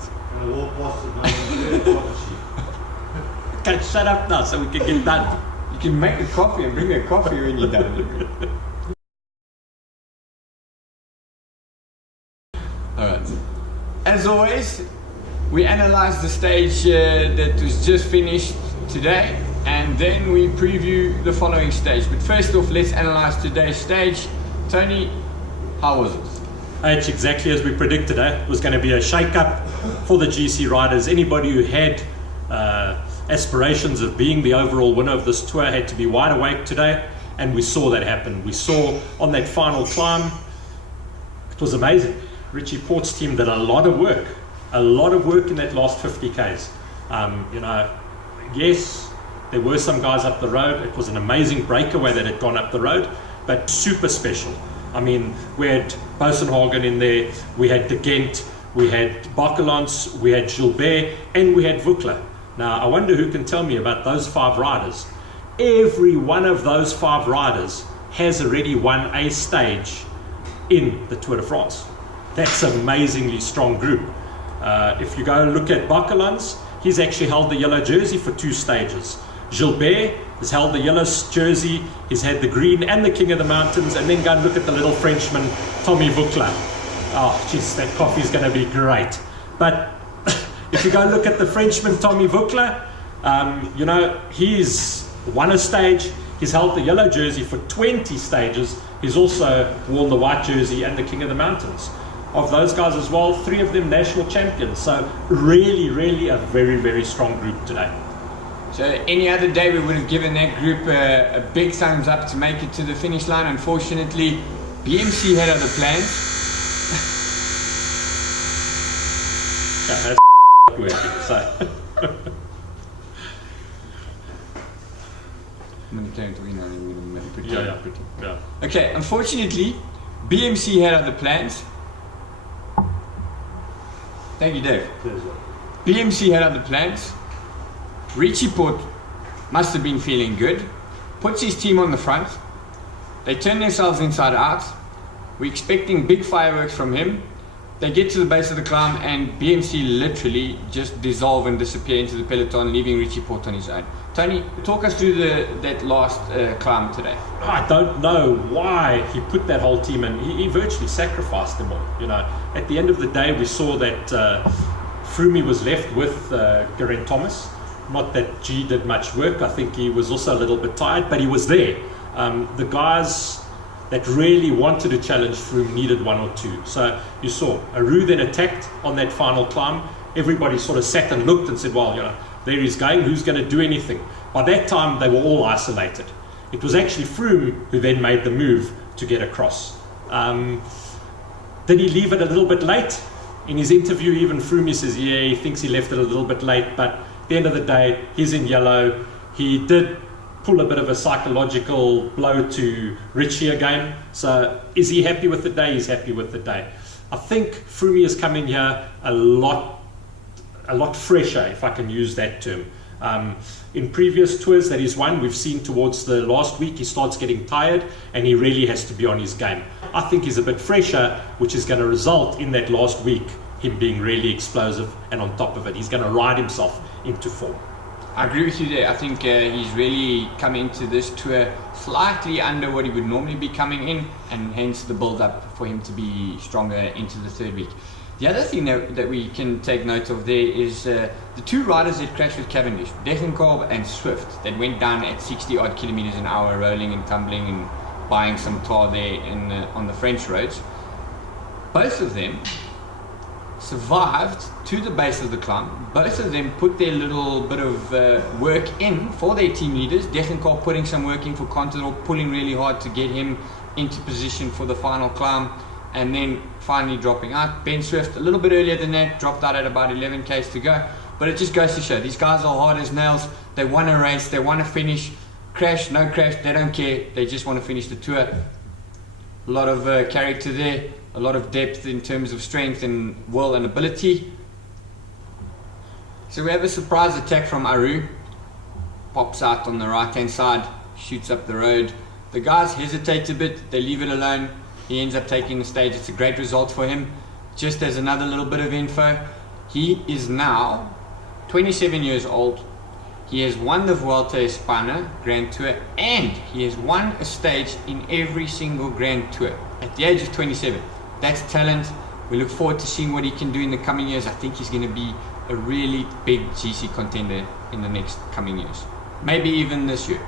guys. And we'll post it now. Okay, shut up now so we can get done. You can make a coffee and bring a coffee when you're done. Alright. As always, we analyze the stage that was just finished today, and then we preview the following stage. But first off, let's analyze today's stage. Tony, how was it? It's exactly as we predicted. It was going to be a shake-up for the GC riders. Anybody who had aspirations of being the overall winner of this tour had to be wide awake today, and we saw that happen. We saw on that final climb, it was amazing. Richie Port's team did a lot of work in that last 50 Ks. You know, yes, there were some guys up the road. It was an amazing breakaway that had gone up the road, but super special. I mean, we had Bosenhagen in there, we had De Gent, we had Bakelants, we had Gilbert, and we had Vukla. Now, I wonder who can tell me about those 5 riders. Every one of those 5 riders has already won a stage in the Tour de France. That's an amazingly strong group. If you go and look at Bakelants, he's actually held the yellow jersey for 2 stages. Gilbert has held the yellow jersey, he's had the green and the King of the Mountains, and then go and look at the little Frenchman, Tommy Vukla. Oh, jeez, that coffee's going to be great. But if you go and look at the Frenchman, Tommy Vukla, you know, he's won a stage, he's held the yellow jersey for 20 stages, he's also worn the white jersey and the King of the Mountains. Of those guys as well, 3 of them national champions. So really a very strong group today. So any other day we would have given that group a big thumbs up to make it to the finish line. Unfortunately, BMC had other plans. Yeah, that's working, so. Yeah. Okay, unfortunately, BMC had other plans. Thank you, Dave. BMC had other plans. Richie Port must have been feeling good. Puts his team on the front. They turn themselves inside out. We're expecting big fireworks from him. They get to the base of the climb and BMC literally just dissolve and disappear into the peloton, leaving Richie Port on his own. Tony, talk us through that last climb today. I don't know why he put that whole team in. He virtually sacrificed them all. You know, at the end of the day, we saw that Froome was left with Geraint Thomas. Not that G did much work. I think he was also a little bit tired, but he was there. The guys that really wanted to challenge Froome needed 1 or 2. So you saw Aru then attacked on that final climb. Everybody sort of sat and looked and said, well, you know, there he's going, who's going to do anything? By that time, they were all isolated. It was actually Froome who then made the move to get across. Did he leave it a little bit late? In his interview, even Froome says, yeah, he thinks he left it a little bit late, but at the end of the day, he's in yellow. He did pull a bit of a psychological blow to Richie again. So is he happy with the day? He's happy with the day. I think Froome has come in here a lot fresher, if I can use that term. In previous tours that he's won, we've seen towards the last week he starts getting tired and he really has to be on his game. I think he's a bit fresher, which is going to result in that last week him being really explosive, and on top of it, he's going to ride himself into form. I agree with you there. I think he's really come into this tour slightly under what he would normally be coming in, and hence the build-up for him to be stronger into the 3rd week. The other thing that we can take note of there is the 2 riders that crashed with Cavendish, Degenkolb and Swift, that went down at 60 odd kilometers an hour, rolling and tumbling and buying some tar there on the French roads. Both of them survived to the base of the climb. Both of them put their little bit of work in for their team leaders. Degenkolb putting some work in for Contador, pulling really hard to get him into position for the final climb, and then finally dropping out. Ben Swift a little bit earlier than that, dropped out at about 11 Ks to go. But it just goes to show these guys are hard as nails. They want to race, they want to finish. Crash, no crash, they don't care. They just want to finish the tour. A lot of character there, a lot of depth in terms of strength and will and ability. So we have a surprise attack from Aru. Pops out on the right hand side, shoots up the road. The guys hesitate a bit, they leave it alone. He ends up taking the stage. It's a great result for him. Just as another little bit of info, He is now 27 years old. He has won the Vuelta a España Grand Tour, and he has won a stage in every single Grand Tour at the age of 27. That's talent. We look forward to seeing what he can do in the coming years. I think he's going to be a really big GC contender in the next coming years. Maybe even this year.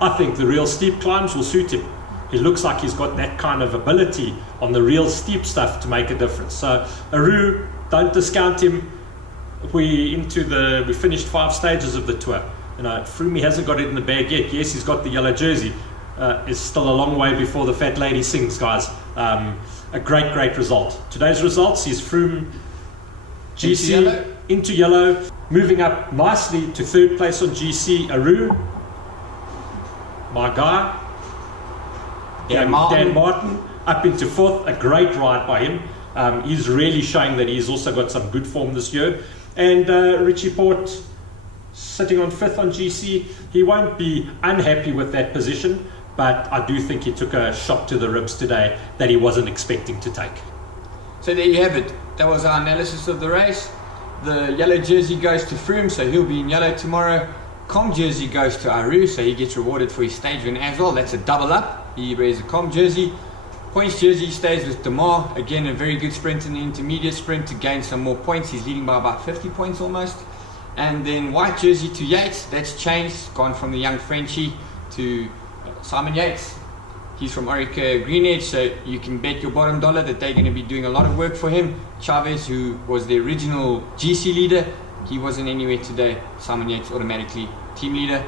I think the real steep climbs will suit him. He looks like he's got that kind of ability on the real steep stuff to make a difference. So Aru, don't discount him. We finished 5 stages of the tour. You know, Froome hasn't got it in the bag yet. Yes, he's got the yellow jersey. It's still a long way before the fat lady sings, guys. A great result. Today's results is Froome GC into yellow, moving up nicely to 3rd place on GC. Aru, my guy, Dan Martin, up into 4th. A great ride by him. He's really showing that he's also got some good form this year. And Richie Port sitting on 5th on GC. He won't be unhappy with that position, but I do think he took a shot to the ribs today that he wasn't expecting to take. So there you have it. That was our analysis of the race. The yellow jersey goes to Froome, so he'll be in yellow tomorrow. Com jersey goes to Aru, so he gets rewarded for his stage win as well. That's a double up. He wears a com jersey. Points jersey stays with Demar. Again, a very good sprint in the intermediate sprint to gain some more points. He's leading by about 50 points almost. And then white jersey to Yates. That's changed. Gone from the young Frenchie to Simon Yates. He's from Orica Green Edge, so you can bet your bottom dollar that they're going to be doing a lot of work for him. Chavez, who was the original GC leader, he wasn't anywhere today. Simon Yates automatically team leader.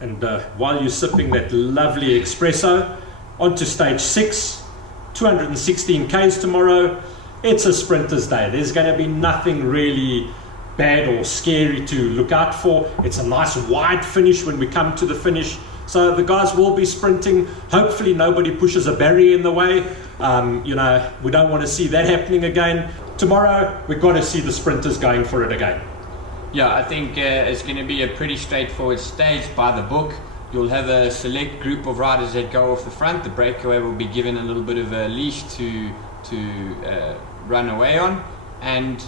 And while you're sipping that lovely espresso, on to stage 6. 216 Ks tomorrow. It's a sprinter's day. There's going to be nothing really bad or scary to look out for. It's a nice wide finish when we come to the finish. So the guys will be sprinting. Hopefully nobody pushes a barrier in the way. You know, we don't want to see that happening again. Tomorrow we've got to see the sprinters going for it again. Yeah, I think it's going to be a pretty straightforward stage by the book. You'll have a select group of riders that go off the front. The breakaway will be given a little bit of a leash to run away on, and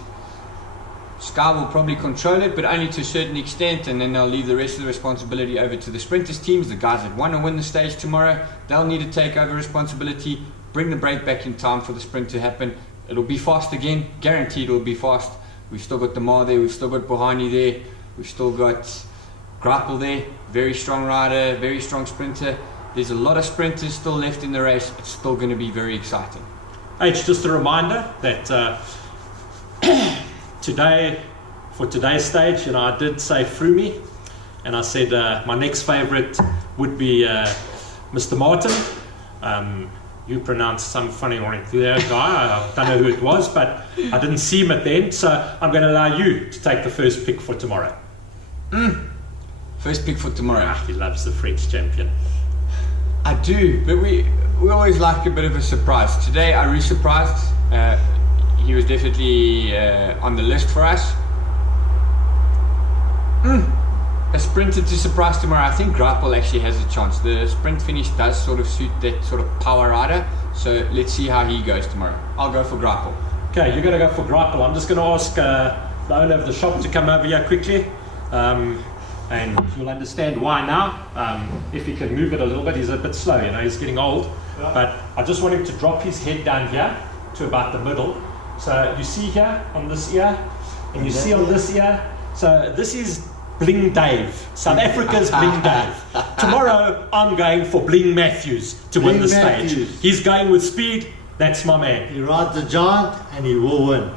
Sky will probably control it, but only to a certain extent, and then they'll leave the rest of the responsibility over to the sprinters teams, the guys that want to win the stage tomorrow. They'll need to take over responsibility, bring the break back in time for the sprint to happen. It'll be fast again, guaranteed it'll be fast. We've still got Demar there, we've still got Bohani there, we've still got Greipel there, very strong rider, very strong sprinter. There's a lot of sprinters still left in the race. It's still going to be very exciting. H, just a reminder that today, for today's stage, you know, I did say Froome, and I said my next favourite would be Mr. Martin. You pronounced some funny guy. I don't know who it was, but I didn't see him at the end, so I'm going to allow you to take the first pick for tomorrow. First pick for tomorrow. He loves the French champion. I do, but we always like a bit of a surprise. Today I really surprised. He was definitely on the list for us. A sprinter to surprise tomorrow. I think Greipel actually has a chance. The sprint finish does sort of suit that sort of power rider. So let's see how he goes tomorrow. I'll go for Greipel. Okay, you're going to go for Greipel. I'm just going to ask the owner of the shop to come over here quickly. And you'll understand why now. If he can move it a little bit, he's a bit slow, you know, he's getting old. Yeah. But I just want him to drop his head down here to about the middle. So you see here on this ear, and you see on this ear. So this is Bling Dave, South Africa's Bling Dave. Tomorrow I'm going for Bling Matthews to win the stage. He's going with speed. That's my man. He rides the giant and he will win.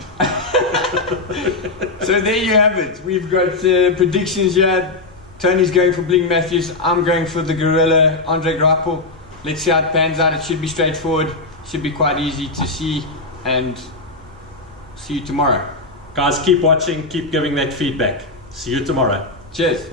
So there you have it. We've got predictions here. Tony's going for Bling Matthews. I'm going for the gorilla, Andre Greipel. Let's see how it pans out. It should be straightforward. Should be quite easy to see. And see you tomorrow. Guys, keep watching. Keep giving that feedback. See you tomorrow. Cheers.